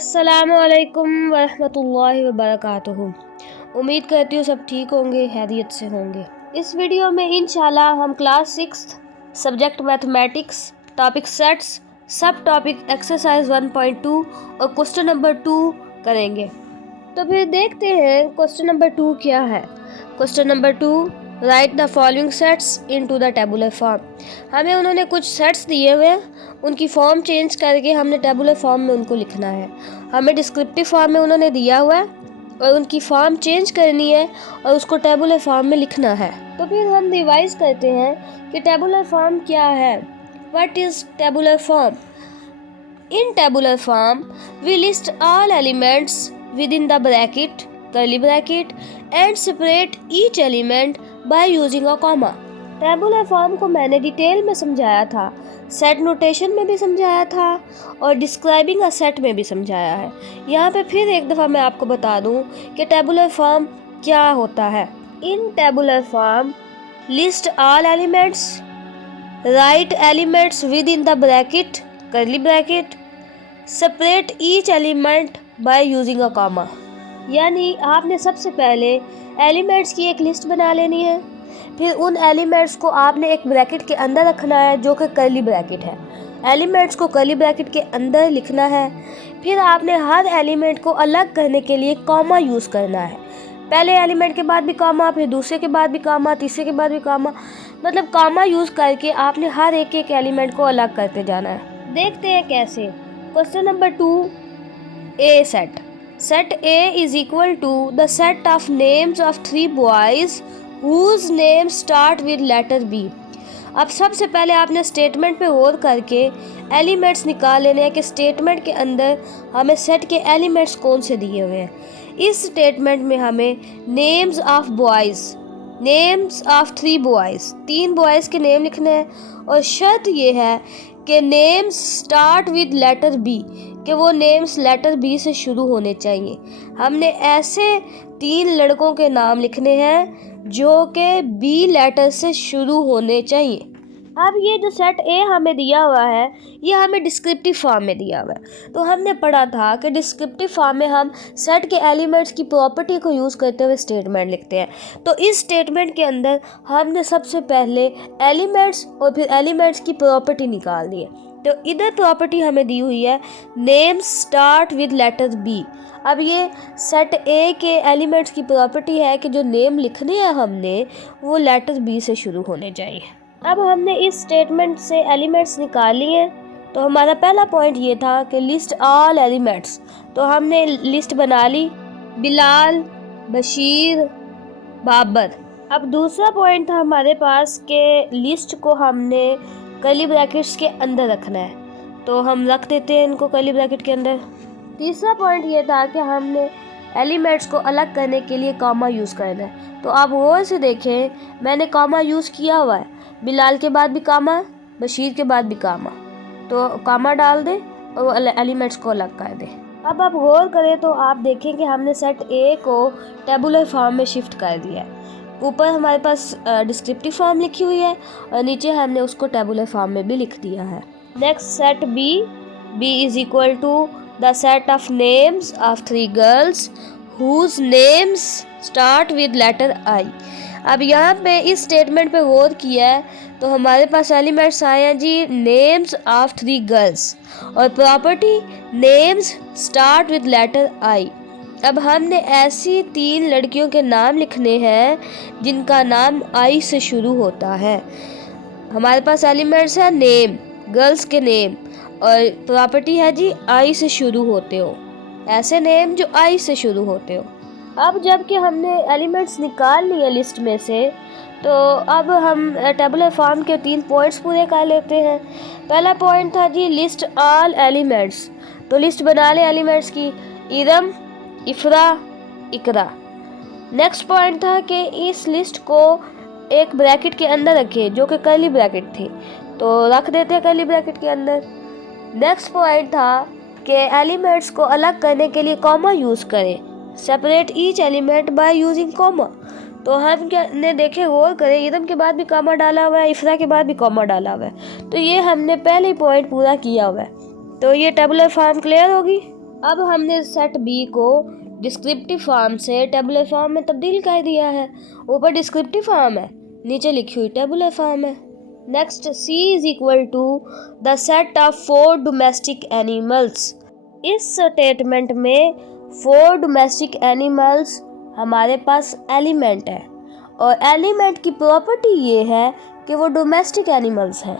अस्सलामुअलैकुम वरहमतुल्लाहि वबरकातुहू। उम्मीद करती हूँ सब ठीक होंगे, हैरियत से होंगे। इस वीडियो में इंशाल्लाह हम class 6 subject mathematics topic sets सब टॉपिक एक्सरसाइज 1.2 और क्वेश्चन नंबर 2 करेंगे। तो फिर देखते हैं क्वेश्चन नंबर 2 क्या है। Question number 2, right the following sets into the tabular form. हमें उन्होंने कुछ सेट्स दिए हुए हैं, उनकी फॉर्म चेंज करके हमने टेबुलर फॉर्म में उनको लिखना है। हमें डिस्क्रिप्टिव फॉर्म में उन्होंने दिया हुआ है और उनकी फॉर्म चेंज करनी है और उसको टेबुलर फॉर्म में लिखना है। तो फिर हम रिवाइज करते हैं कि टेबुलर फॉर्म क्या है। What is tabular form? In tabular form, we list all elements within the bracket, curly bracket, and separate each element by using a comma. Tabular form को मैंने डिटेल में समझाया था, सेट नोटेशन में भी समझाया था और डिस्क्राइबिंग अ सेट में भी समझाया है। यहाँ पे फिर एक दफ़ा मैं आपको बता दूँ कि टेबुलर फॉर्म क्या होता है। इन tabular form, list all elements, right elements with in the bracket, curly bracket, separate each element by using a comma. यानी आपने सबसे पहले एलिमेंट्स की एक लिस्ट बना लेनी है, फिर उन एलिमेंट्स को आपने एक ब्रैकेट के अंदर रखना है जो कि कर्ली ब्रैकेट है। एलिमेंट्स को कर्ली ब्रैकेट के अंदर लिखना है। फिर आपने हर एलिमेंट को अलग करने के लिए कॉमा यूज़ करना है। पहले एलिमेंट के बाद भी कॉमा, फिर दूसरे के बाद भी कॉमा, तीसरे के बाद भी कॉमा, मतलब कॉमा यूज़ करके आपने हर एक एलिमेंट को अलग करते जाना है। देखते हैं कैसे। Question number 2, A set. Set A is equal to the set of names of 3 boys whose name start with letter B. अब सबसे पहले आपने स्टेटमेंट पे गौर करके एलिमेंट्स निकाल लेने हैं कि स्टेटमेंट के अंदर हमें सेट के एलिमेंट्स कौन से दिए हुए हैं। इस स्टेटमेंट में हमें names of boys, names of 3 boys, 3 boys के नेम लिखने हैं और शर्त ये है कि names start with letter B, कि वो नेम्स लेटर बी से शुरू होने चाहिए। हमने ऐसे 3 लड़कों के नाम लिखने हैं जो कि बी लेटर से शुरू होने चाहिए। अब ये जो सेट ए हमें दिया हुआ है, ये हमें डिस्क्रिप्टिव फॉर्म में दिया हुआ है। तो हमने पढ़ा था कि डिस्क्रिप्टिव फॉर्म में हम सेट के एलिमेंट्स की प्रॉपर्टी को यूज़ करते हुए स्टेटमेंट लिखते हैं। तो इस स्टेटमेंट के अंदर हमने सबसे पहले एलिमेंट्स और फिर एलिमेंट्स की प्रॉपर्टी निकाल दी है। तो इधर प्रॉपर्टी हमें दी हुई है name start with letter B. अब ये सेट ए के एलिमेंट्स की प्रॉपर्टी है कि जो नेम लिखने हैं हमने वो लेटर बी से शुरू होने चाहिए। अब हमने इस स्टेटमेंट से एलिमेंट्स निकाल लिए। तो हमारा पहला पॉइंट ये था कि लिस्ट ऑल एलिमेंट्स। तो हमने लिस्ट बना ली, बिलाल, बशीर, बाबर। अब दूसरा पॉइंट था हमारे पास कि लिस्ट को हमने कर्ली ब्रैकेट्स के अंदर रखना है, तो हम रख देते हैं इनको कर्ली ब्रैकेट के अंदर। तीसरा पॉइंट ये था कि हमने एलिमेंट्स को अलग करने के लिए कॉमा यूज़ करना है। तो आप गौर से देखें, मैंने कॉमा यूज़ किया हुआ है। बिलाल के बाद भी कॉमा, बशीर के बाद भी कॉमा, तो कॉमा डाल दें और एलिमेंट्स को अलग कर दें। अब आप गौर करें तो आप देखें कि हमने सेट ए को टेबुलर फॉर्म में शिफ्ट कर दिया है। ऊपर हमारे पास डिस्क्रिप्टिव फॉर्म लिखी हुई है और नीचे हमने उसको टेबुलर फॉर्म में भी लिख दिया है। Next set B. B is equal to the set of names of 3 girls whose names start with letter I. अब यहाँ पे इस स्टेटमेंट पे गौर किया है तो हमारे पास एलिमेंट्स आए हैं जी नेम्स ऑफ 3 गर्ल्स और property names start with letter I. अब हमने ऐसी 3 लड़कियों के नाम लिखने हैं जिनका नाम आई से शुरू होता है। हमारे पास एलिमेंट्स है नेम, गर्ल्स के नेम, और प्रॉपर्टी है जी आई से शुरू होते हो, ऐसे नेम जो आई से शुरू होते हो। अब जबकि हमने एलिमेंट्स निकाल लिए लिस्ट में से, तो अब हम टेबुलर फॉर्म के 3 पॉइंट्स पूरे कर लेते हैं। पहला पॉइंट था जी लिस्ट ऑल एलिमेंट्स। तो लिस्ट बना लें एलिमेंट्स की, इरम, इफ्रा, इकरा। नेक्स्ट पॉइंट था कि इस लिस्ट को एक ब्रैकेट के अंदर रखें जो कि कर्ली ब्रैकेट थी, तो रख देते हैं कर्ली ब्रैकेट के अंदर। नेक्स्ट पॉइंट था कि एलिमेंट्स को अलग करने के लिए कॉमा यूज़ करें, separate each element by using comma. तो हम क्या ने देखे गौर करें, इरम के बाद भी कॉमा डाला हुआ है, इफ्रा के बाद भी कॉमा डाला हुआ है, तो ये हमने पहले पॉइंट पूरा किया हुआ है। तो ये टेबुलर फॉर्म क्लियर होगी। अब हमने सेट बी को डिस्क्रिप्टिव फॉर्म से टेबुलर फॉर्म में तब्दील कर दिया है। ऊपर डिस्क्रिप्टिव फॉर्म है, नीचे लिखी हुई टेबुलर फॉर्म है। Next, C is equal to the set of 4 domestic animals. इस स्टेटमेंट में 4 डोमेस्टिक एनिमल्स हमारे पास एलिमेंट है और एलिमेंट की प्रॉपर्टी ये है कि वो डोमेस्टिक एनिमल्स हैं।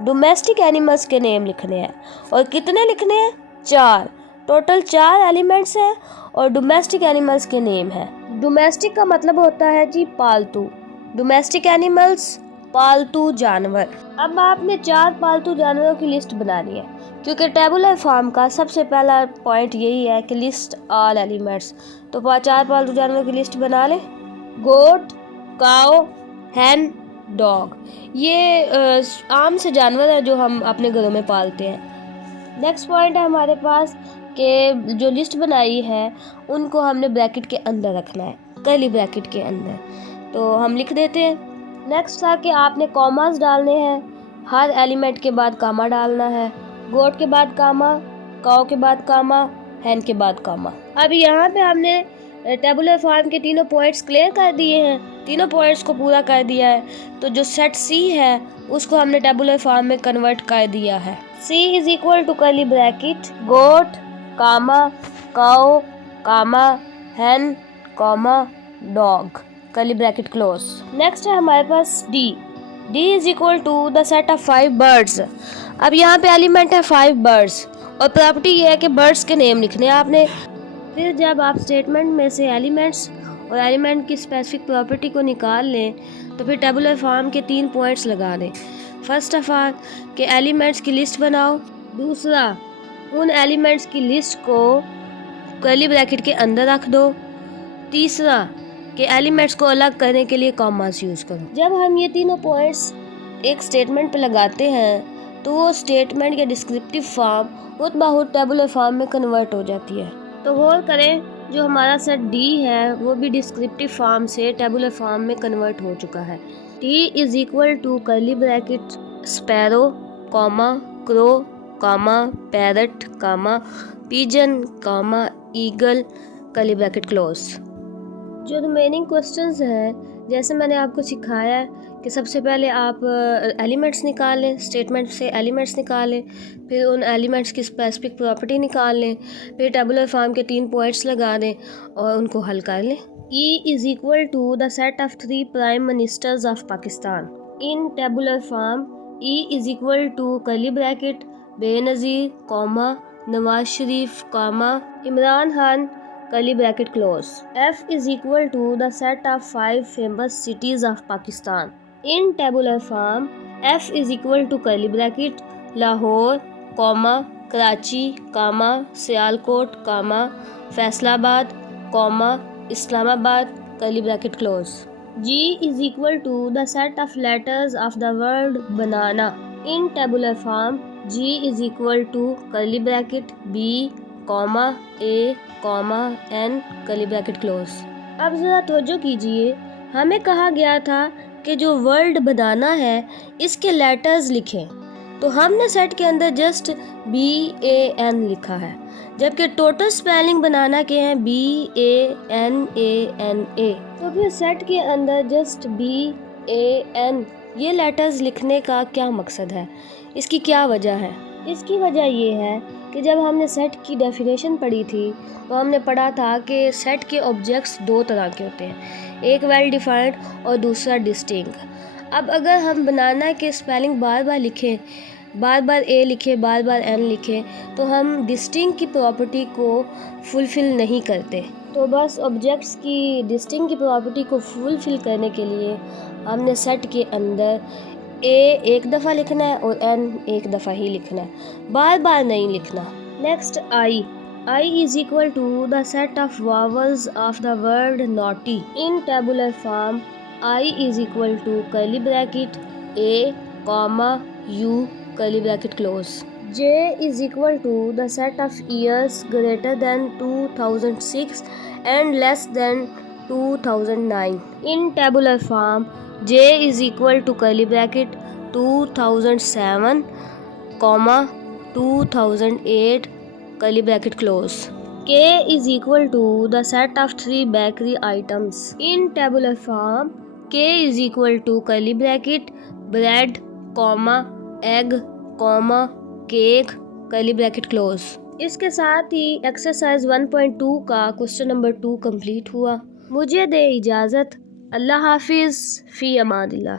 डोमेस्टिक एनिमल्स के नेम लिखने हैं और कितने लिखने हैं? 4। टोटल 4 एलिमेंट्स हैं और डोमेस्टिक एनिमल्स के नेम हैं। डोमेस्टिक का मतलब होता है जी पालतू। डोमेस्टिक एनिमल्स पालतू जानवर। अब आपने 4 पालतू जानवरों की लिस्ट बनानी है, क्योंकि टेबुलर फॉर्म का सबसे पहला पॉइंट यही है कि लिस्ट ऑल एलिमेंट्स। तो 4 पालतू जानवरों की लिस्ट बना लें। गोट, काओ, हैन, डॉग। ये आम से जानवर है जो हम अपने घरों में पालते हैं। नेक्स्ट पॉइंट है हमारे पास कि जो लिस्ट बनाई है उनको हमने ब्रैकेट के अंदर रखना है, कर्ली ब्रैकेट के अंदर। तो हम लिख देते हैं। नेक्स्ट था कि आपने कॉमास डालने हैं, हर एलिमेंट के बाद कामा डालना है। गोट के बाद कामा, काओ के बाद कामा, हैन के बाद कामा। अब यहाँ पे हमने टेबुलर फॉर्म के तीनों पॉइंट्स क्लियर कर दिए हैं, तीनों पॉइंट्स को पूरा कर दिया है। तो जो सेट सी है उसको हमने टेबुलर फॉर्म में कन्वर्ट कर दिया है। C is equal to curly bracket goat, comma, cow, comma, hen, comma, dog, curly bracket close. Next है हमारे पास D is equal to the set of 5 birds. अब यहाँ पे एलिमेंट है 5 बर्ड्स और प्रॉपर्टी ये है कि बर्ड्स के नेम लिखने हैं आपने। फिर जब आप स्टेटमेंट में से एलिमेंट्स और एलिमेंट की स्पेसिफिक प्रॉपर्टी को निकाल लें तो फिर टेबुलर फॉर्म के 3 पॉइंट्स लगा दें। फर्स्ट ऑफ ऑल कि एलिमेंट्स की लिस्ट बनाओ। दूसरा, उन एलिमेंट्स की लिस्ट को कर्ली ब्रैकेट के अंदर रख दो। तीसरा कि एलिमेंट्स को अलग करने के लिए कॉमास यूज़ करो। जब हम ये तीनों पॉइंट्स एक स्टेटमेंट पे लगाते हैं तो वो स्टेटमेंट के डिस्क्रिप्टिव फॉर्म खुद बहुत टेबुलर फॉर्म में कन्वर्ट हो जाती है। तो गौर करें, जो हमारा सेट डी है वो भी डिस्क्रिप्टिव फॉर्म से टेबुलर फॉर्म में कन्वर्ट हो चुका है। T is equal to curly bracket sparrow, comma, crow, comma, parrot, comma, pigeon, comma, eagle, curly bracket close. जो रिमेनिंग क्वेश्चंस हैं, जैसे मैंने आपको सिखाया है कि सबसे पहले आप एलिमेंट्स निकालें, स्टेटमेंट से एलिमेंट्स निकालें, फिर उन एलिमेंट्स की स्पेसिफिक प्रॉपर्टी निकाल लें, फिर टेबुलर फॉर्म के 3 पॉइंट्स लगा दें और उनको हल कर लें। E is equal to the set of 3 prime ministers of Pakistan. In tabular form E is equal to curly bracket Benazir, comma, Nawaz Sharif, comma, Imran Khan, curly bracket close. F is equal to the set of 5 famous cities of Pakistan. In tabular form F is equal to curly bracket Lahore, comma, Karachi, comma, Sialkot, comma, Faisalabad, comma, Islamabad, curly bracket close. G is equal to the set of letters of the word banana. In tabular form G is equal to curly bracket B, comma, A, comma, N, curly bracket close. अब ज़रा तवज्जो कीजिए, हमें कहा गया था कि जो वर्ड बनाना है इसके लेटर्स लिखें, तो हमने सेट के अंदर जस्ट BAN लिखा है, जबकि टोटल स्पेलिंग बनाना के हैं BANANA। तो फिर सेट के अंदर जस्ट BAN ये लेटर्स लिखने का क्या मकसद है, इसकी क्या वजह है? इसकी वजह ये है कि जब हमने सेट की डेफिनेशन पढ़ी थी तो हमने पढ़ा था कि सेट के ऑब्जेक्ट्स 2 तरह के होते हैं, एक वेल डिफाइंड और दूसरा डिस्टिंक्ट। अब अगर हम बनाना के स्पेलिंग बार बार लिखें, बार बार A लिखें, बार बार N लिखें, तो हम डिस्टिंक्ट की प्रॉपर्टी को फुलफ़िल नहीं करते। तो बस ऑब्जेक्ट्स की डिस्टिंक्ट की प्रॉपर्टी को फुलफ़िल करने के लिए हमने सेट के अंदर A एक दफ़ा लिखना है और N एक दफ़ा ही लिखना है, बार बार नहीं लिखना। Next I is equal to the set of vowels of the word naughty. In tabular form I is equal to curly bracket A, comma, U, curly bracket close. J is equal to the set of years greater than 2006 and less than 2009। In tabular form J is equal to curly bracket 2007, comma 2008, curly bracket close. K is equal to the set of 3 bakery items. In tabular form, K is equal to curly bracket bread, comma egg, comma cake, curly bracket close. इसके साथ ही exercise 1.2 का question number 2 complete हुआ। मुझे दे इजाज़त। अल्लाह हाफिज़, फ़ी अमानिल्लाह।